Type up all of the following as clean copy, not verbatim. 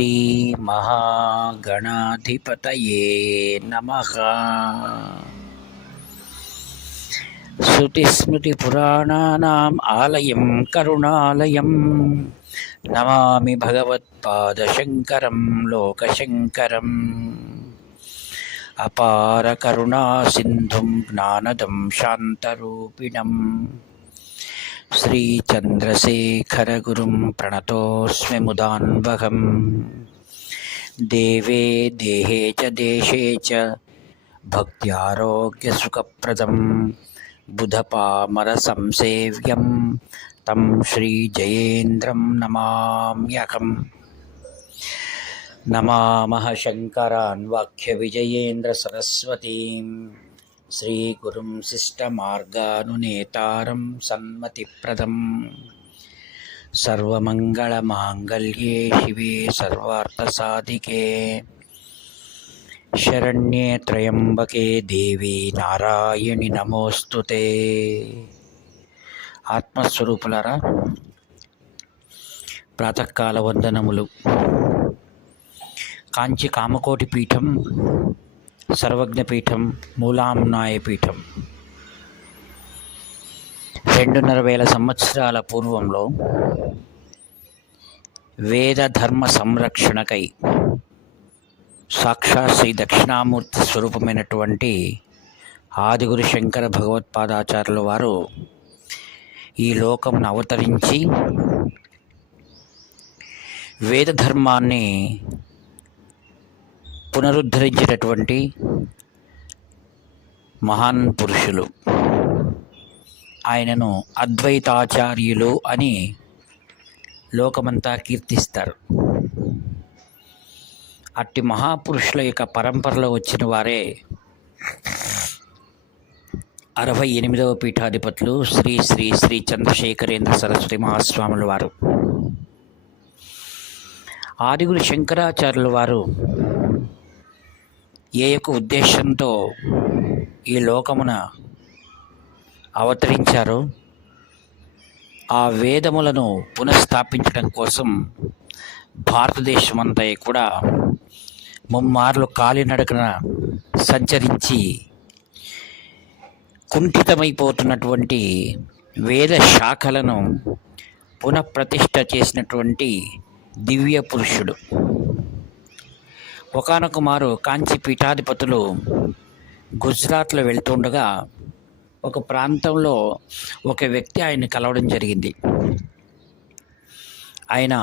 శ్రీ మహాగణాధిపతయే నమః. శృతిస్మృతిపురాణానాం ఆలయం కరుణాలయం నమామి భగవత్పాదశంకరం లోకశంకరం. అపార కరుణా సింధుం జ్ఞానదం శాంతరూపిణం శ్రీచంద్రశేఖరగురుం ప్రణతోస్మి ముదాన్వహం. దేవే దేహే చ దేశే చ భక్త్యారోగ్యసుఖప్రదం బుధపామర సంసేవ్యం తం శ్రీజయేంద్రం నమామ్యహం. నమామః శంకరాన్ వాక్యవిజయేంద్ర సరస్వతీం శ్రీగురుం శిష్టమార్గానునేతారం సన్మతిప్రదం. సర్వమంగళమాంగళ్యే శివే సర్వార్థసాధికే శరణ్యే త్రయంబకే దేవి నారాయణి నమోస్తుతే. ఆత్మస్వరూపులారా, ప్రాతకాల వందనములు. కాంచి కామకోటి పీఠం, సర్వజ్ఞపీఠం, మూలాంనాయ పీఠం 2,500 సంవత్సరాల పూర్వంలో వేద ధర్మ సంరక్షణకై సాక్షాత్ శ్రీ దక్షిణామూర్తి స్వరూపమైనటువంటి ఆదిగురు శంకర భగవత్పాదాచార్యుల వారు ఈ లోకమును అవతరించి వేద ధర్మాన్ని పునరుద్ధరించేటటువంటి మహాన్ పురుషులు. ఆయనను అద్వైతాచార్యులు అని లోకమంతా కీర్తిస్తారు. అట్టి మహాపురుషుల యొక్క పరంపరలో వచ్చిన వారే 68వ పీఠాధిపతులు శ్రీ శ్రీ శ్రీ చంద్రశేఖరేంద్ర సరస్వతి మహాస్వాముల వారు. ఆదిగురు శంకరాచార్యుల వారు ఏ యొక్క ఉద్దేశంతో ఈ లోకమున అవతరించారో ఆ వేదములను పునఃస్థాపించడం కోసం భారతదేశమంతా కూడా ముమ్మార్లు కాలినడకన సంచరించి కుంఠితమైపోతున్నటువంటి వేద శాఖలను పునఃప్రతిష్ఠ చేసినటువంటి దివ్య పురుషుడు. ఒకానొక మారు కాంచి పీఠాధిపతులు గుజరాత్లో వెళ్తుండగా ఒక ప్రాంతంలో ఒక వ్యక్తి ఆయన్ని కలవడం జరిగింది. ఆయన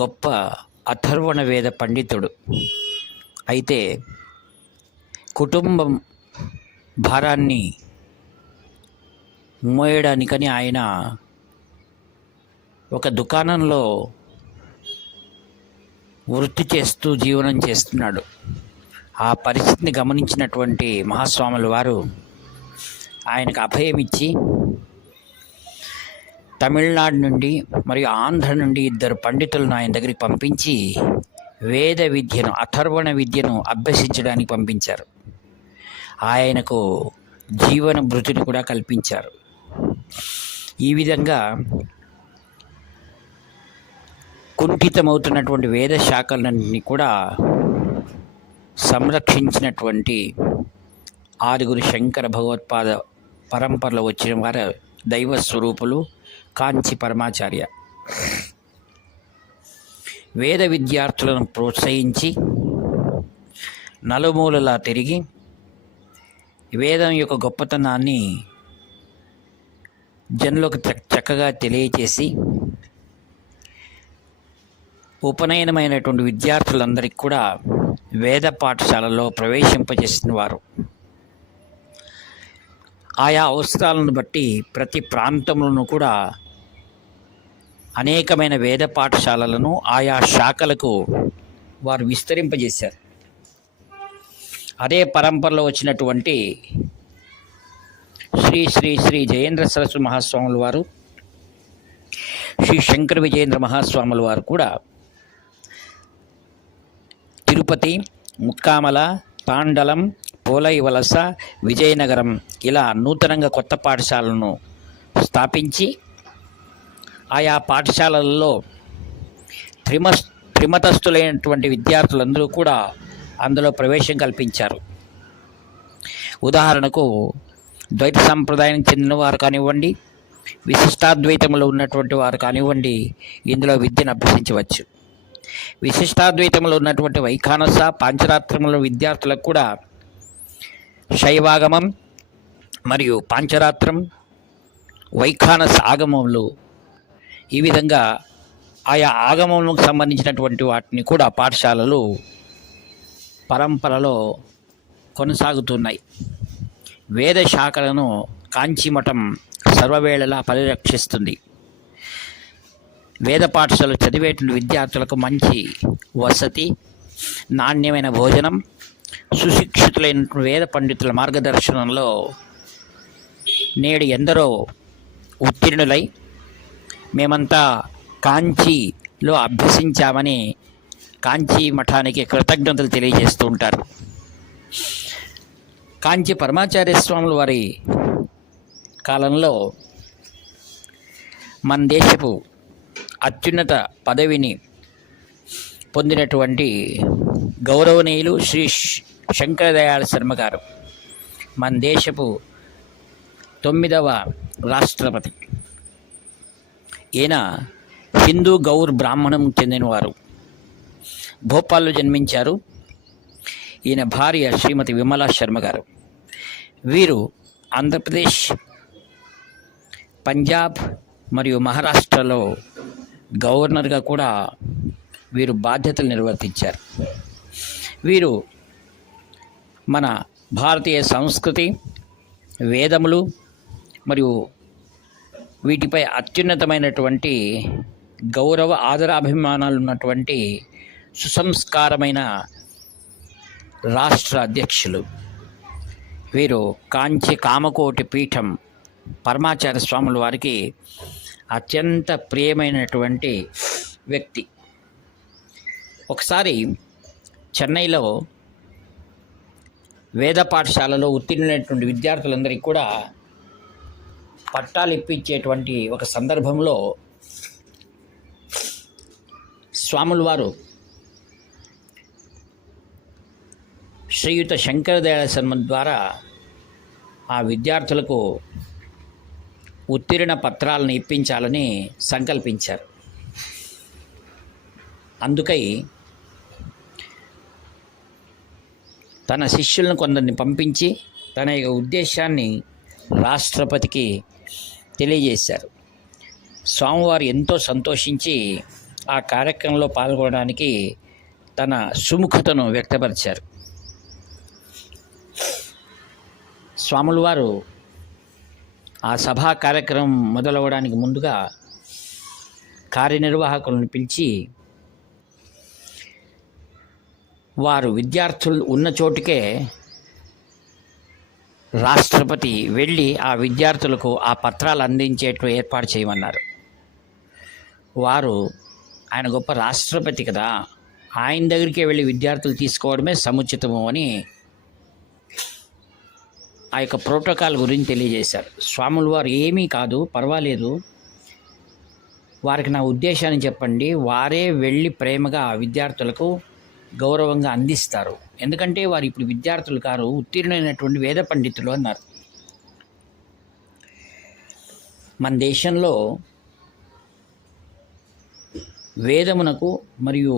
గొప్ప అథర్వణ వేద పండితుడు. అయితే కుటుంబం భారాన్ని మోయడానికని ఆయన ఒక దుకాణంలో వృత్తి చేస్తూ జీవనం చేస్తున్నాడు. ఆ పరిస్థితిని గమనించినటువంటి మహాస్వాముల వారు ఆయనకు అభయం ఇచ్చి తమిళనాడు నుండి మరియు ఆంధ్ర నుండి 2 పండితులను ఆయన దగ్గరికి పంపించి వేద విద్యను, అథర్వణ విద్యను అభ్యసించడానికి పంపించారు. ఆయనకు జీవన భృతిని కూడా కల్పించారు. ఈ విధంగా కుంఠితమవుతున్నటువంటి వేద శాఖలన్నింటినీ కూడా సంరక్షించినటువంటి ఆదిగురు శంకర భగవత్పాద పరంపరలో వచ్చిన వారు దైవ స్వరూపులు కాంచి పరమాచార్య. వేద విద్యార్థులను ప్రోత్సహించి నలుమూలలా తిరిగి వేదం యొక్క గొప్పతనాన్ని జనులకు చక్కగా తెలియచేసి ఉపనయనమైనటువంటి విద్యార్థులందరికీ కూడా వేద పాఠశాలలో ప్రవేశింపజేసిన వారు. ఆయా అవసరాలను బట్టి ప్రతి ప్రాంతంలోనూ కూడా అనేకమైన వేద పాఠశాలలను ఆయా శాఖలకు వారు విస్తరింపజేశారు. అదే పరంపరలో వచ్చినటువంటి శ్రీ శ్రీ శ్రీ జయేంద్ర సరస్వతి మహాస్వాముల వారు, శ్రీ శంకర విజయేంద్ర మహాస్వాముల వారు కూడా తిరుపతి, ముక్కామల, తాండలం, పోలైవలస, విజయనగరం ఇలా నూతనంగా కొత్త పాఠశాలను స్థాపించి ఆయా పాఠశాలల్లో త్రిమతస్థులైనటువంటి విద్యార్థులందరూ కూడా అందులో ప్రవేశం కల్పించారు. ఉదాహరణకు ద్వైత సంప్రదాయానికి చెందిన వారు కానివ్వండి, విశిష్టాద్వైతంలో ఉన్నటువంటి వారు కానివ్వండి, ఇందులో విద్యను అభ్యసించవచ్చు. విశిష్టాద్వైతంలో ఉన్నటువంటి వైఖానస పాంచరాత్రముల విద్యార్థులకు కూడా శైవాగమం మరియు పాంచరాత్రం, వైఖానస ఆగమములు, ఈ విధంగా ఆయా ఆగమములకు సంబంధించినటువంటి వాటిని కూడా పాఠశాలలు పరంపరలో కొనసాగుతున్నాయి. వేద శాఖలను కాంచీమఠం సర్వవేళలా పరిరక్షిస్తుంది. వేద పాఠశాలలు చదివేటువంటి విద్యార్థులకు మంచి వసతి, నాణ్యమైన భోజనం, సుశిక్షితులైన వేద పండితుల మార్గదర్శనంలో నేడు ఎందరో ఉత్తీర్ణులై మేమంతా కాంచీలో అభ్యసించామని కాంచీ మఠానికి కృతజ్ఞతలు తెలియజేస్తూ ఉంటారు. కాంచీ పరమాచార్య స్వాముల వారి కాలంలో మన దేశపు అత్యున్నత పదవిని పొందినటువంటి గౌరవనీయులు శ్రీ శంకరదయాళ శర్మ గారు మన దేశపు 9వ రాష్ట్రపతి. ఈయన హిందూ గౌర్ బ్రాహ్మణం చెందినవారు. భోపాల్లో జన్మించారు. ఈయన భార్య శ్రీమతి విమలా శర్మ గారు. వీరు ఆంధ్రప్రదేశ్, పంజాబ్ మరియు మహారాష్ట్రలో గవర్నర్గా కూడా వీరు బాధ్యతలు నిర్వర్తించారు. వీరు మన భారతీయ సంస్కృతి, వేదములు మరియు వీటిపై అత్యున్నతమైనటువంటి గౌరవ ఆదరాభిమానాలు ఉన్నటువంటి సుసంస్కారమైన రాష్ట్ర అధ్యక్షులు. వీరు కాంచి కామకోటి పీఠం పరమాచార్య స్వాముల వారికి అత్యంత ప్రియమైనటువంటి వ్యక్తి. ఒకసారి చెన్నైలో వేద పాఠశాలలో ఉత్తీర్ణులైనటువంటి విద్యార్థులందరికీ కూడా పట్టాలు ఇప్పించేటువంటి ఒక సందర్భంలో స్వాముల వారు శ్రీయుత శంకరదయాళ శర్మ ద్వారా ఆ విద్యార్థులకు ఉత్తీర్ణ పత్రాలను ఇప్పించాలని సంకల్పించారు. అందుకై తన శిష్యులను కొందరిని పంపించి తన యొక్క ఉద్దేశాన్ని రాష్ట్రపతికి తెలియజేశారు. స్వామివారు ఎంతో సంతోషించి ఆ కార్యక్రమంలో పాల్గొనడానికి తన సుముఖతను వ్యక్తపరిచారు. స్వాముల వారు ఆ సభా కార్యక్రమం మొదలవడానికి ముందుగా కార్యనిర్వాహకులను పిలిచి వారు విద్యార్థులు ఉన్న చోటుకే రాష్ట్రపతి వెళ్ళి ఆ విద్యార్థులకు ఆ పత్రాలు అందించేట్టు ఏర్పాటు చేయమన్నారు. వారు ఆయన గొప్ప రాష్ట్రపతి కదా, ఆయన దగ్గరికే వెళ్ళి విద్యార్థులు తీసుకోవడమే సముచితము అని ఆ యొక్క ప్రోటోకాల్ గురించి తెలియజేశారు. స్వాముల వారు ఏమీ కాదు, పర్వాలేదు, వారికి నా ఉద్దేశాన్ని చెప్పండి, వారే వెళ్ళి ప్రేమగా విద్యార్థులకు గౌరవంగా అందిస్తారు, ఎందుకంటే వారు ఇప్పుడు విద్యార్థులు కారు, ఉత్తీర్ణమైనటువంటి వేద పండితులు అన్నారు. మన దేశంలో వేదమునకు మరియు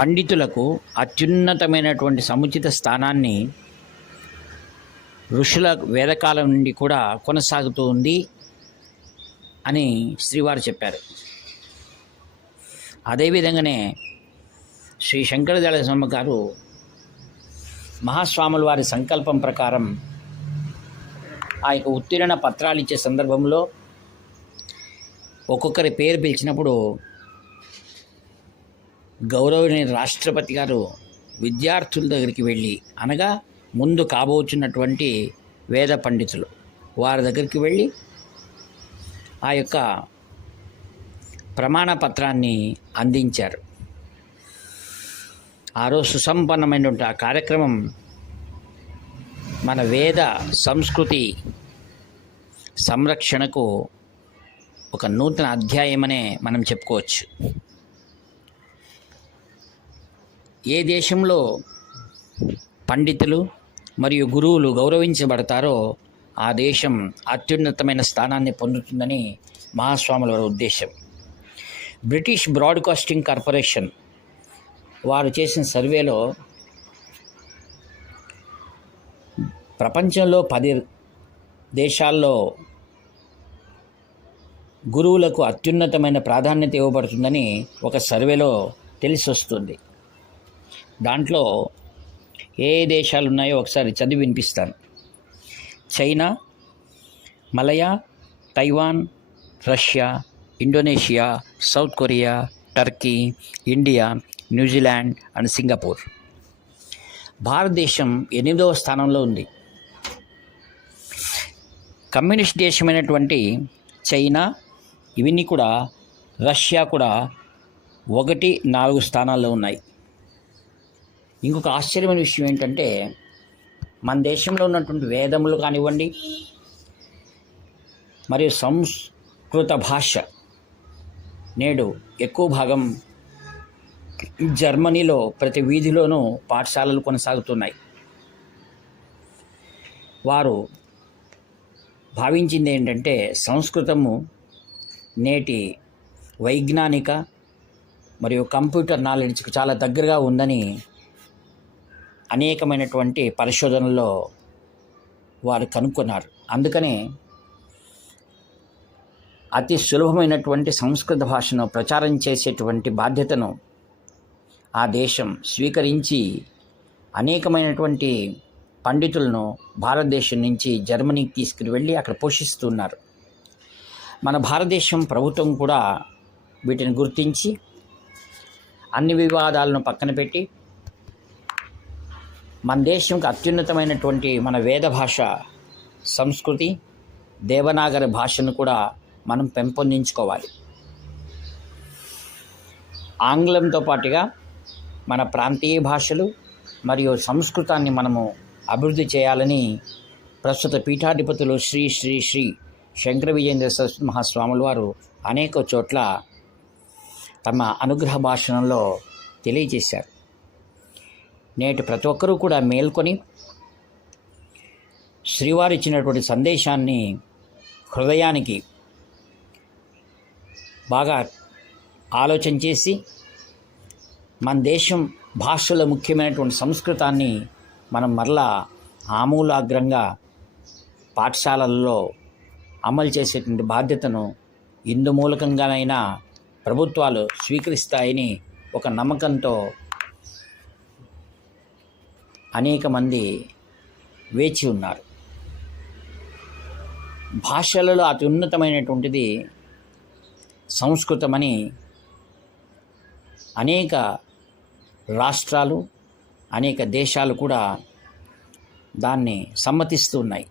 పండితులకు అత్యున్నతమైనటువంటి సముచిత స్థానాన్ని ఋషుల వేదకాలం నుండి కూడా కొనసాగుతూ ఉంది అని శ్రీవారు చెప్పారు. అదేవిధంగానే శ్రీ శంకరదయాళ శర్మ గారు మహాస్వాముల వారి సంకల్పం ప్రకారం ఆ యొక్క ఉత్తీర్ణ పత్రాలు ఇచ్చే సందర్భంలో ఒక్కొక్కరి పేరు పిలిచినప్పుడు గౌరవనీయ రాష్ట్రపతి గారు విద్యార్థుల దగ్గరికి వెళ్ళి, అనగా ముందు కాబోచున్నటువంటి వేద పండితులు వారి దగ్గరికి వెళ్ళి ఆ యొక్క ప్రమాణ పత్రాన్ని అందించారు. ఆ రోజు సుసంపన్నమైనటువంటి ఆ కార్యక్రమం మన వేద సంస్కృతి సంరక్షణకు ఒక నూతన అధ్యాయమనే మనం చెప్పుకోవచ్చు. ఏ దేశంలో పండితులు మరియు గురువులు గౌరవించబడతారో ఆ దేశం అత్యున్నతమైన స్థానాన్ని పొందుతుందని మహాస్వాముల వారి ఉద్దేశం. బ్రిటిష్ బ్రాడ్కాస్టింగ్ కార్పొరేషన్ వారు చేసిన సర్వేలో ప్రపంచంలో 10 దేశాల్లో గురువులకు అత్యున్నతమైన ప్రాధాన్యత ఇవ్వబడుతుందని ఒక సర్వేలో తెలిసి వస్తుంది. దాంట్లో ఏ దేశాలు ఉన్నాయో ఒకసారి చదివి వినిపిస్తాను. China, Malaya, Taiwan, Russia, Indonesia, South Korea, Turkey, India, New Zealand and Singapore. భారతదేశం 8వ స్థానంలో ఉంది. కమ్యూనిస్ట్ దేశమైనటువంటి చైనా, ఇవన్నీ కూడా, రష్యా కూడా 1, 4 స్థానాల్లో ఉన్నాయి. ఇంకొక ఆశ్చర్యమైన విషయం ఏంటంటే, మన దేశంలో ఉన్నటువంటి వేదములు కానివ్వండి, మరియు సంస్కృత భాష నేడు ఎక్కువ భాగం జర్మనీలో ప్రతి వీధిలోనూ పాఠశాలలు కొనసాగుతున్నాయి. వారు భావించింది ఏంటంటే, సంస్కృతము నేటి వైజ్ఞానిక మరియు కంప్యూటర్ నాలెడ్జ్కి చాలా దగ్గరగా ఉందని అనేకమైనటువంటి పరిశోధనల్లో వారు కనుక్కున్నారు. అందుకనే అతి సులభమైనటువంటి సంస్కృత భాషను ప్రచారం చేసేటువంటి బాధ్యతను ఆ దేశం స్వీకరించి అనేకమైనటువంటి పండితులను భారతదేశం నుంచి జర్మనీకి తీసుకుని వెళ్ళి అక్కడ పోషిస్తున్నారు. మన భారతదేశం ప్రభుత్వం కూడా వీటిని గుర్తించి అన్ని వివాదాలను పక్కన పెట్టి మన దేశంకి అత్యున్నతమైనటువంటి మన వేద భాష సంస్కృతి దేవనాగరి భాషను కూడా మనం పెంపొందించుకోవాలి. ఆంగ్లంతో పాటుగా మన ప్రాంతీయ భాషలు మరియు సంస్కృతాన్ని మనము అభివృద్ధి చేయాలని ప్రస్తుత పీఠాధిపతులు శ్రీ శ్రీ శ్రీ శంకర విజయేంద్ర సరస్వతి మహాస్వాముల వారు అనేక చోట్ల తమ అనుగ్రహ భాషణంలో తెలియజేశారు. నేటి ప్రతి ఒక్కరూ కూడా మేల్కొని శ్రీవారు ఇచ్చినటువంటి సందేశాన్ని హృదయానికి బాగా ఆలోచన చేసి మన దేశం భాషలో ముఖ్యమైనటువంటి సంస్కృతాన్ని మనం మరలా ఆమూలాగ్రంగా పాఠశాలల్లో అమలు చేసేటువంటి బాధ్యతను ఇందు మూలకంగానైనా ప్రభుత్వాలు స్వీకరిస్తాయని ఒక నమ్మకంతో అనేక మంది వేచి ఉన్నారు. భాషలలో అతి ఉన్నతమైనటువంటిది సంస్కృతమని అనేక రాష్ట్రాలు అనేక దేశాలు కూడా దాన్ని సమ్మతిస్తూ ఉన్నాయి.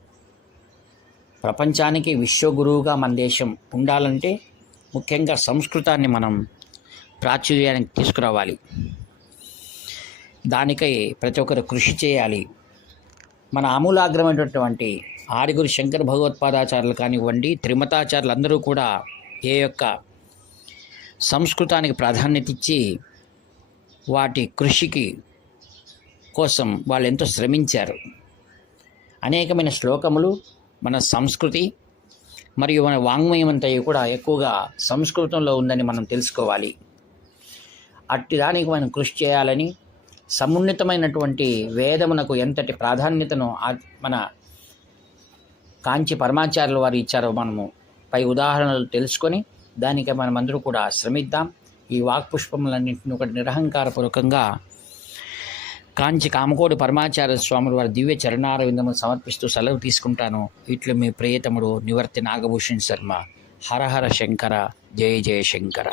ప్రపంచానికి విశ్వగురువుగా మన దేశం ఉండాలంటే ముఖ్యంగా సంస్కృతాన్ని మనం ప్రాచుర్యానికి తీసుకురావాలి. దానికై ప్రతి ఒక్కరు కృషి చేయాలి. మన ఆమూలాగ్రమైనటువంటి ఆదిగురు శంకర భగవత్పాదాచార్యులు కానివ్వండి, త్రిమతాచార్యులు అందరూ కూడా ఏ యొక్క సంస్కృతానికి ప్రాధాన్యత ఇచ్చి వాటి కృషికి కోసం వాళ్ళు ఎంతో శ్రమించారు. అనేకమైన శ్లోకములు మన సంస్కృతి మరియు మన వాంగ్మయం అంతా కూడా ఎక్కువగా సంస్కృతంలో ఉందని మనం తెలుసుకోవాలి. అట్టి దానికి మనం కృషి చేయాలని, సమున్నతమైనటువంటి వేదమునకు ఎంతటి ప్రాధాన్యతను మన కాంచి పరమాచార్యుల వారు ఇచ్చారో మనము పై ఉదాహరణలు తెలుసుకొని దానికి మనమందరూ కూడా శ్రమిద్దాం. ఈ వాక్పుష్పములన్నింటినీ ఒకటి నిరహంకారపూర్వకంగా కాంచి కామకోటి పరమాచార్య స్వాములు వారి దివ్య చరణారవిందములు సమర్పిస్తూ సెలవు తీసుకుంటాను. ఇట్లు మీ ప్రియతముడు నివర్తి నాగభూషణ్ శర్మ. హర హర శంకర, జయ జయ శంకర.